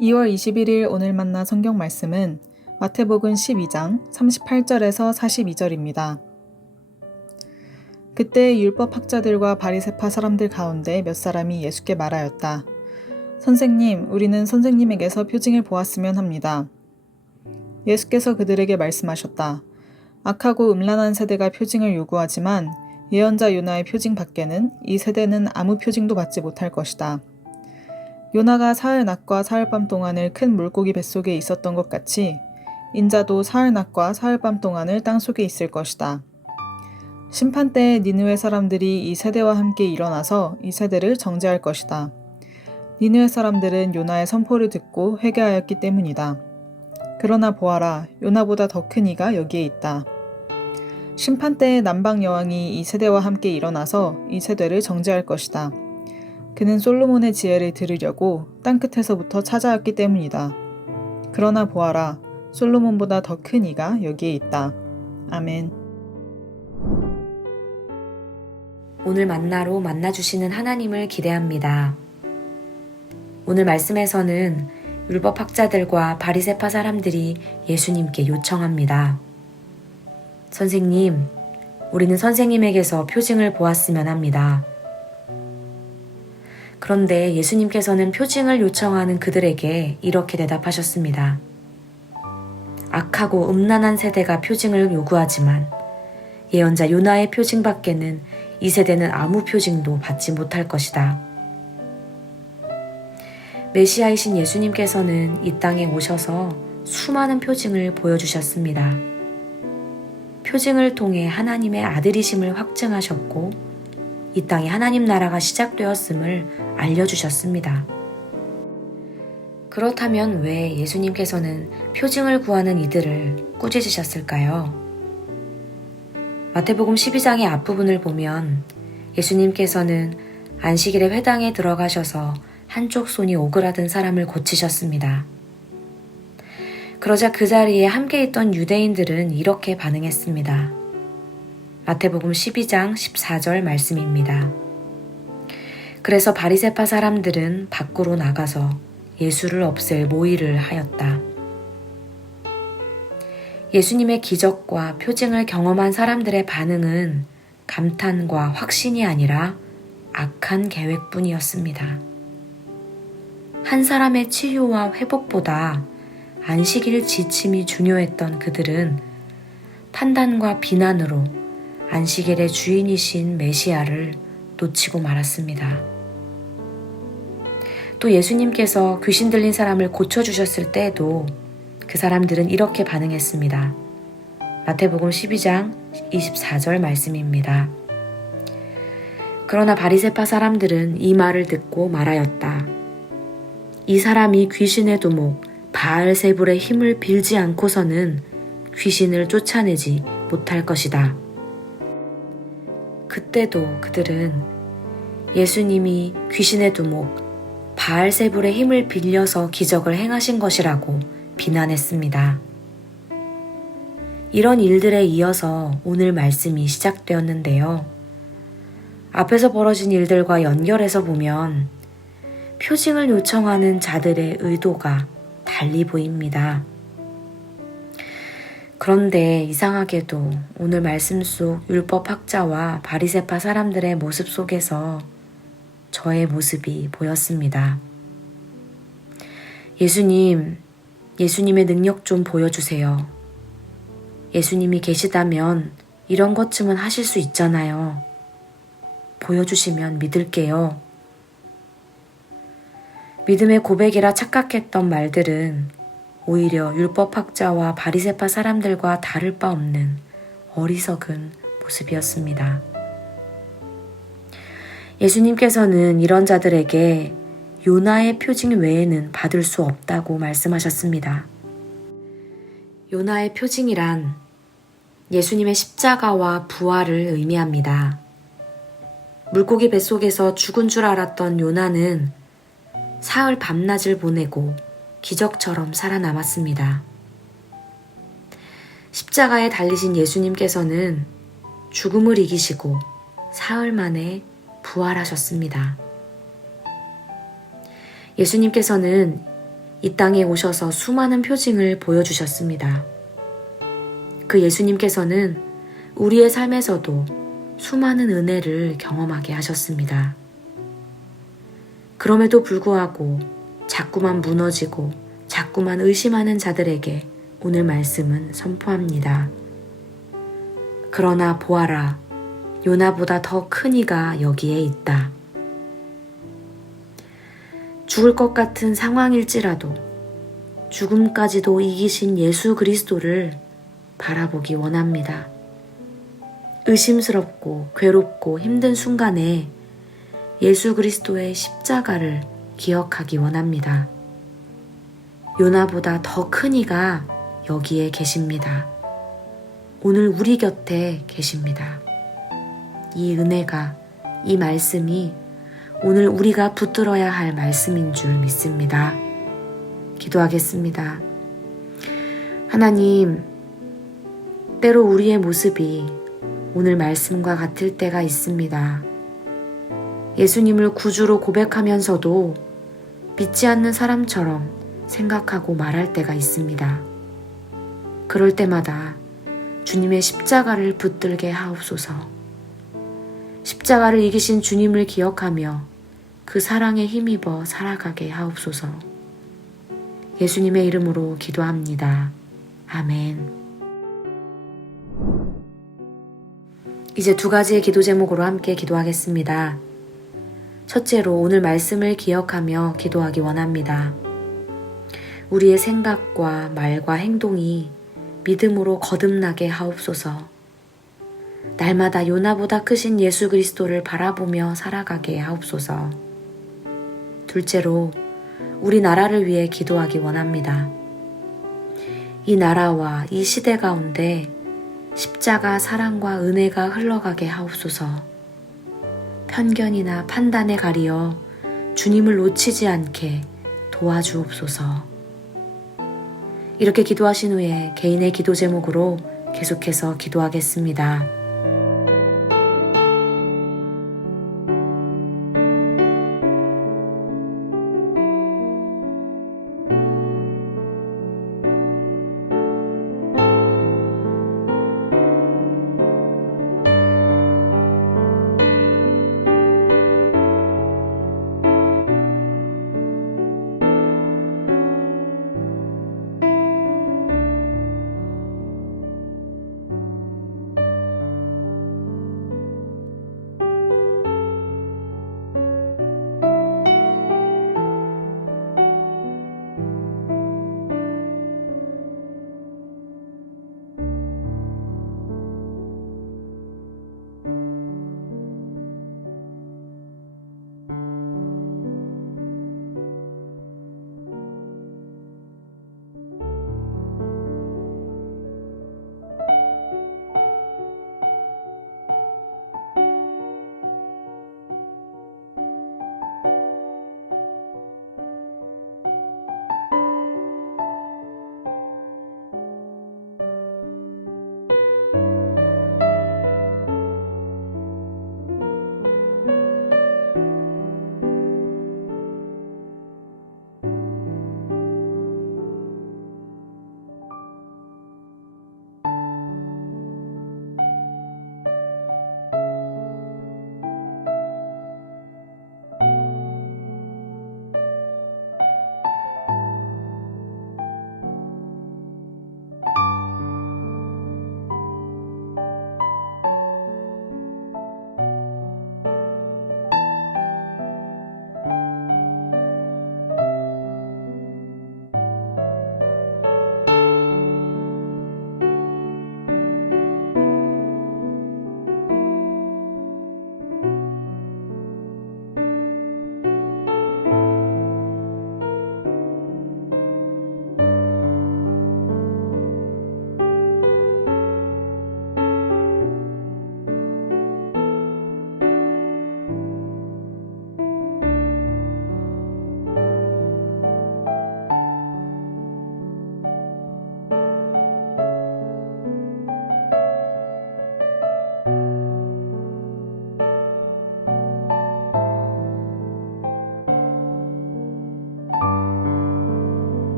2월 21일 오늘 만나 성경 말씀은 마태복음 12장 38절에서 42절입니다. 그때 율법 학자들과 바리새파 사람들 가운데 몇 사람이 예수께 말하였다. 선생님, 우리는 선생님에게서 표징을 보았으면 합니다. 예수께서 그들에게 말씀하셨다. 악하고 음란한 세대가 표징을 요구하지만 예언자 요나의 표징 밖에는 이 세대는 아무 표징도 받지 못할 것이다. 요나가 사흘 낮과 사흘 밤 동안을 큰 물고기 뱃속에 있었던 것 같이 인자도 사흘 낮과 사흘 밤 동안을 땅속에 있을 것이다. 심판 때에 니느웨 사람들이 이 세대와 함께 일어나서 이 세대를 정죄할 것이다. 니느웨 사람들은 요나의 선포를 듣고 회개하였기 때문이다. 그러나 보아라, 요나보다 더 큰 이가 여기에 있다. 심판 때에 남방 여왕이 이 세대와 함께 일어나서 이 세대를 정죄할 것이다. 그는 솔로몬의 지혜를 들으려고 땅끝에서부터 찾아왔기 때문이다. 그러나 보아라, 솔로몬보다 더 큰 이가 여기에 있다. 아멘. 오늘 만나로 만나주시는 하나님을 기대합니다. 오늘 말씀에서는 율법 학자들과 바리새파 사람들이 예수님께 요청합니다. 선생님, 우리는 선생님에게서 표징을 보았으면 합니다. 그런데 예수님께서는 표징을 요청하는 그들에게 이렇게 대답하셨습니다. 악하고 음란한 세대가 표징을 요구하지만 예언자 요나의 표징 밖에는 이 세대는 아무 표징도 받지 못할 것이다. 메시아이신 예수님께서는 이 땅에 오셔서 수많은 표징을 보여주셨습니다. 표징을 통해 하나님의 아들이심을 확증하셨고 이 땅에 하나님 나라가 시작되었음을 알려주셨습니다. 그렇다면 왜 예수님께서는 표징을 구하는 이들을 꾸짖으셨을까요? 마태복음 12장의 앞부분을 보면 예수님께서는 안식일에 회당에 들어가셔서 한쪽 손이 오그라든 사람을 고치셨습니다. 그러자 그 자리에 함께 있던 유대인들은 이렇게 반응했습니다. 마태복음 12장 14절 말씀입니다. 그래서 바리새파 사람들은 밖으로 나가서 예수를 없앨 모의를 하였다. 예수님의 기적과 표징을 경험한 사람들의 반응은 감탄과 확신이 아니라 악한 계획뿐이었습니다. 한 사람의 치유와 회복보다 안식일 지침이 중요했던 그들은 판단과 비난으로 안식일의 주인이신 메시아를 놓치고 말았습니다. 또 예수님께서 귀신 들린 사람을 고쳐주셨을 때에도 그 사람들은 이렇게 반응했습니다. 마태복음 12장 24절 말씀입니다. 그러나 바리새파 사람들은 이 말을 듣고 말하였다. 이 사람이 귀신의 두목 바알세불의 힘을 빌지 않고서는 귀신을 쫓아내지 못할 것이다. 그때도 그들은 예수님이 귀신의 두목 바알세불의 힘을 빌려서 기적을 행하신 것이라고 비난했습니다. 이런 일들에 이어서 오늘 말씀이 시작되었는데요. 앞에서 벌어진 일들과 연결해서 보면 표징을 요청하는 자들의 의도가 달리 보입니다. 그런데 이상하게도 오늘 말씀 속 율법 학자와 바리새파 사람들의 모습 속에서 저의 모습이 보였습니다. 예수님의 능력 좀 보여주세요. 예수님이 계시다면 이런 것쯤은 하실 수 있잖아요. 보여주시면 믿을게요. 믿음의 고백이라 착각했던 말들은 오히려 율법학자와 바리새파 사람들과 다를 바 없는 어리석은 모습이었습니다. 예수님께서는 이런 자들에게 요나의 표징 외에는 받을 수 없다고 말씀하셨습니다. 요나의 표징이란 예수님의 십자가와 부활을 의미합니다. 물고기 뱃속에서 죽은 줄 알았던 요나는 사흘 밤낮을 보내고 기적처럼 살아남았습니다. 십자가에 달리신 예수님께서는 죽음을 이기시고 사흘 만에 부활하셨습니다. 예수님께서는 이 땅에 오셔서 수많은 표징을 보여주셨습니다. 그 예수님께서는 우리의 삶에서도 수많은 은혜를 경험하게 하셨습니다. 그럼에도 불구하고 자꾸만 무너지고 자꾸만 의심하는 자들에게 오늘 말씀은 선포합니다. 그러나 보아라, 요나보다 더 큰 이가 여기에 있다. 죽을 것 같은 상황일지라도 죽음까지도 이기신 예수 그리스도를 바라보기 원합니다. 의심스럽고 괴롭고 힘든 순간에 예수 그리스도의 십자가를 기억하기 원합니다. 요나보다 더 큰 이가 여기에 계십니다. 오늘 우리 곁에 계십니다. 이 은혜가, 이 말씀이 오늘 우리가 붙들어야 할 말씀인 줄 믿습니다. 기도하겠습니다. 하나님, 때로 우리의 모습이 오늘 말씀과 같을 때가 있습니다. 예수님을 구주로 고백하면서도 믿지 않는 사람처럼 생각하고 말할 때가 있습니다. 그럴 때마다 주님의 십자가를 붙들게 하옵소서. 십자가를 이기신 주님을 기억하며 그 사랑에 힘입어 살아가게 하옵소서. 예수님의 이름으로 기도합니다. 아멘. 이제 두 가지의 기도 제목으로 함께 기도하겠습니다. 첫째로 오늘 말씀을 기억하며 기도하기 원합니다. 우리의 생각과 말과 행동이 믿음으로 거듭나게 하옵소서. 날마다 요나보다 크신 예수 그리스도를 바라보며 살아가게 하옵소서. 둘째로 우리나라를 위해 기도하기 원합니다. 이 나라와 이 시대 가운데 십자가 사랑과 은혜가 흘러가게 하옵소서. 편견이나 판단에 가리어 주님을 놓치지 않게 도와주옵소서. 이렇게 기도하신 후에 개인의 기도 제목으로 계속해서 기도하겠습니다.